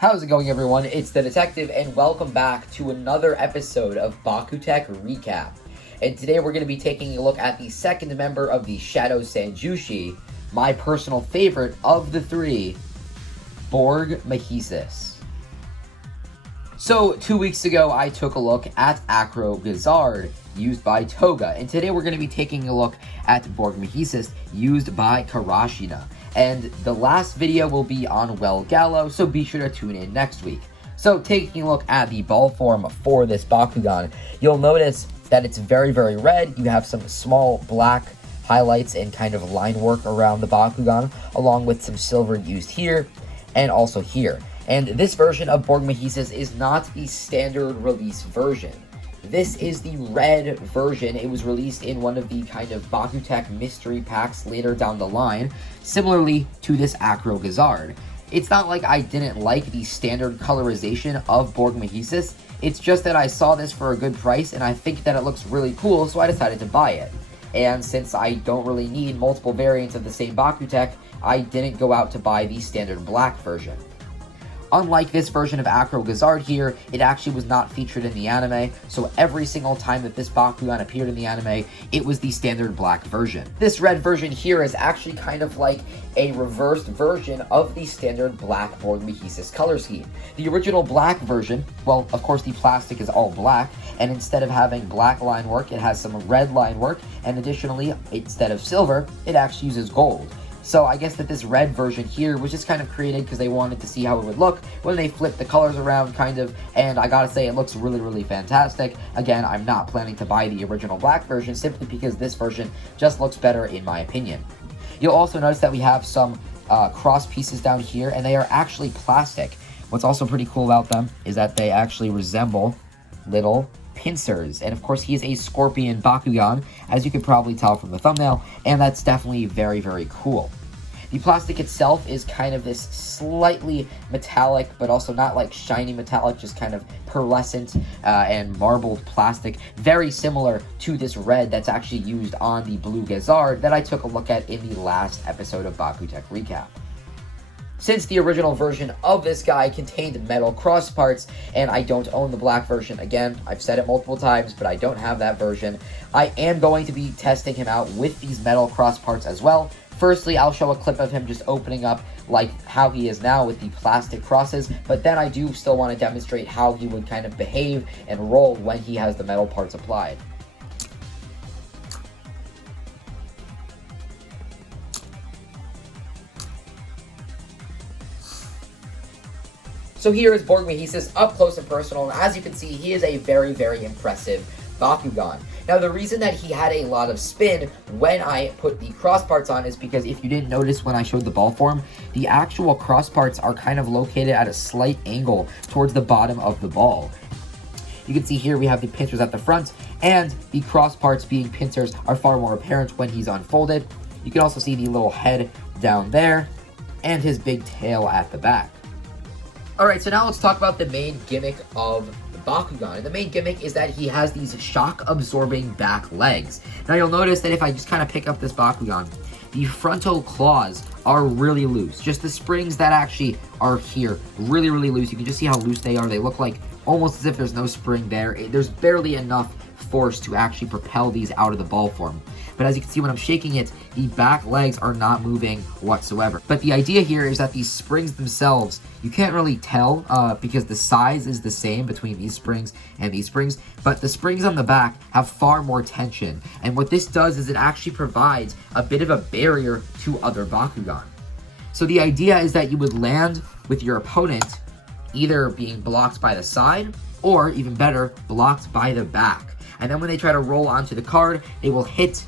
How's it going, everyone? It's the Detective, and welcome back to another episode of BakuTech Recap. And today we're going to be taking a look at the second member of the Shadow Sanjushi, my personal favorite of the three, BORG MAHISAS. So, 2 weeks ago, I took a look at Acro Gazard, used by Toga, and today we're going to be taking a look at BORG MAHISAS, used by Karashina. And the last video will be on Well Gallo, so be sure to tune in next week. So, taking a look at the ball form for this Bakugan, you'll notice that it's very, very red. You have some small black highlights and kind of line work around the Bakugan, along with some silver used here and also here. And this version of BORG MAHISAS is not the standard release version. This is the red version. It was released in one of the kind of BakuTech mystery packs later down the line, similarly to this Acro Gazard. It's not like I didn't like the standard colorization of BORG MAHISAS, it's just that I saw this for a good price and I think that it looks really cool, so I decided to buy it. And since I don't really need multiple variants of the same BakuTech, I didn't go out to buy the standard black version. Unlike this version of Acro Gazard here, it actually was not featured in the anime, so every single time that this Bakugan appeared in the anime, it was the standard black version. This red version here is actually kind of like a reversed version of the standard black BORG MAHISAS color scheme. The original black version, well, of course the plastic is all black, and instead of having black line work, it has some red line work, and additionally, instead of silver, it actually uses gold. So I guess that this red version here was just kind of created because they wanted to see how it would look when they flipped the colors around, kind of, and I gotta say it looks really, really fantastic. Again, I'm not planning to buy the original black version simply because this version just looks better in my opinion. You'll also notice that we have some cross pieces down here, and they are actually plastic. What's also pretty cool about them is that they actually resemble little pincers, and of course he is a scorpion Bakugan, as you can probably tell from the thumbnail, and that's definitely very, very cool. The plastic itself is kind of this slightly metallic, but also not like shiny metallic, just kind of pearlescent and marbled plastic, very similar to this red that's actually used on the blue Gazard that I took a look at in the last episode of BakuTech Recap. Since the original version of this guy contained metal cross parts, and I don't own the black version, again, I've said it multiple times, but I don't have that version, I am going to be testing him out with these metal cross parts as well. Firstly, I'll show a clip of him just opening up like how he is now with the plastic crosses, but then I do still want to demonstrate how he would kind of behave and roll when he has the metal parts applied. So here is BORG MAHISAS up close and personal, and as you can see, he is a very, very impressive Bakugan. Now, the reason that he had a lot of spin when I put the cross parts on is because if you didn't notice when I showed the ball form, the actual cross parts are kind of located at a slight angle towards the bottom of the ball. You can see here we have the pincers at the front, and the cross parts being pincers are far more apparent when he's unfolded. You can also see the little head down there, and his big tail at the back. Alright, so now let's talk about the main gimmick of the Bakugan. And the main gimmick is that he has these shock-absorbing back legs. Now you'll notice that if I just kind of pick up this Bakugan, the frontal claws are really loose. Just the springs that actually are here, really, really loose. You can just see how loose they are. They look like almost as if there's no spring there. There's barely enough force to actually propel these out of the ball form. But as you can see when I'm shaking it, the back legs are not moving whatsoever. But the idea here is that these springs themselves, you can't really tell because the size is the same between these springs and these springs, but the springs on the back have far more tension. And what this does is it actually provides a bit of a barrier to other Bakugan. So the idea is that you would land with your opponent either being blocked by the side or, even better, blocked by the back. And then when they try to roll onto the card, they will hit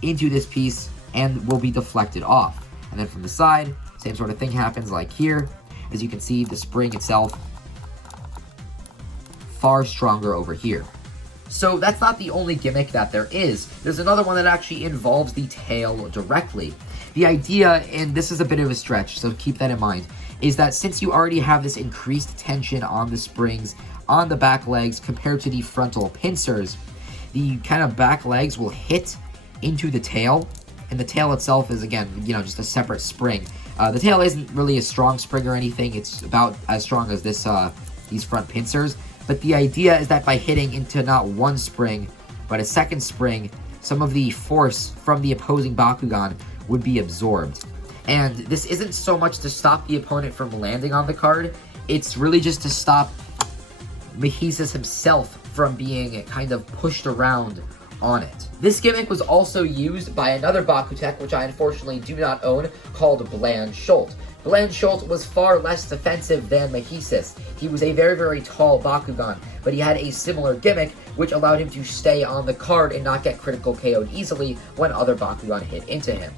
into this piece and will be deflected off. And then from the side, same sort of thing happens like here. As you can see, the spring itself far stronger over here. So that's not the only gimmick that there is. There's another one that actually involves the tail directly. The idea, and this is a bit of a stretch, so keep that in mind, is that since you already have this increased tension on the springs on the back legs compared to the frontal pincers, the kind of back legs will hit into the tail, and the tail itself is, again, just a separate spring. The tail isn't really a strong spring or anything. It's about as strong as these front pincers. But the idea is that by hitting into not one spring, but a second spring, some of the force from the opposing Bakugan would be absorbed. And this isn't so much to stop the opponent from landing on the card, it's really just to stop Mahisas himself from being kind of pushed around on it. This gimmick was also used by another BakuTech, which I unfortunately do not own, called Bland Schult. Bland Schult was far less defensive than Mahisas. He was a very, very tall Bakugan, but he had a similar gimmick, which allowed him to stay on the card and not get critical KO'd easily when other Bakugan hit into him.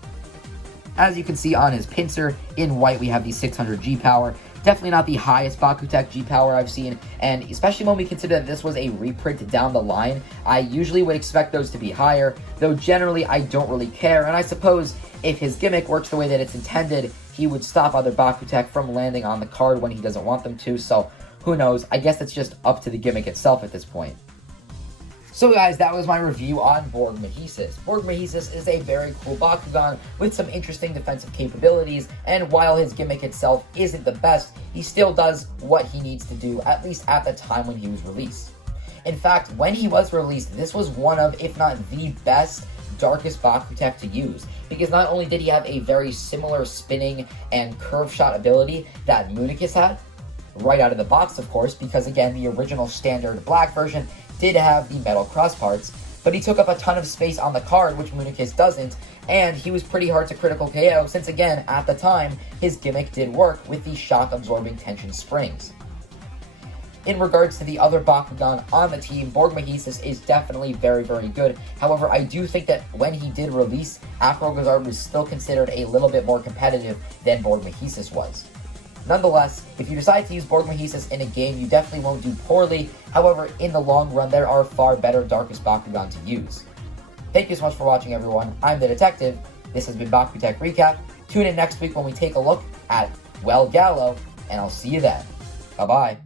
As you can see on his pincer, in white we have the 600 G-Power. Definitely not the highest BakuTech G-Power I've seen, and especially when we consider that this was a reprint down the line, I usually would expect those to be higher, though generally I don't really care, and I suppose if his gimmick works the way that it's intended, he would stop other BakuTech from landing on the card when he doesn't want them to, so who knows, I guess it's just up to the gimmick itself at this point. So guys, that was my review on BORG Mahisas. BORG Mahisas is a very cool Bakugan with some interesting defensive capabilities, and while his gimmick itself isn't the best, he still does what he needs to do, at least at the time when he was released. In fact, when he was released, this was one of, if not the best, Darkus Bakugan to use, because not only did he have a very similar spinning and curve shot ability that Municus had, right out of the box of course, because again, the original standard black version did have the metal cross parts, but he took up a ton of space on the card, which Municus doesn't, and he was pretty hard to critical KO since again, at the time, his gimmick did work with the shock-absorbing tension springs. In regards to the other Bakugan on the team, BORG Mahisas is definitely very, very good. However, I do think that when he did release, Afro-Gazard was still considered a little bit more competitive than BORG Mahisas was. Nonetheless, if you decide to use BORG Mahisas in a game, you definitely won't do poorly. However, in the long run, there are far better Darkus Bakugan to use. Thank you so much for watching, everyone. I'm the Detective. This has been BakuTech Recap. Tune in next week when we take a look at Well Gallo, and I'll see you then. Bye-bye.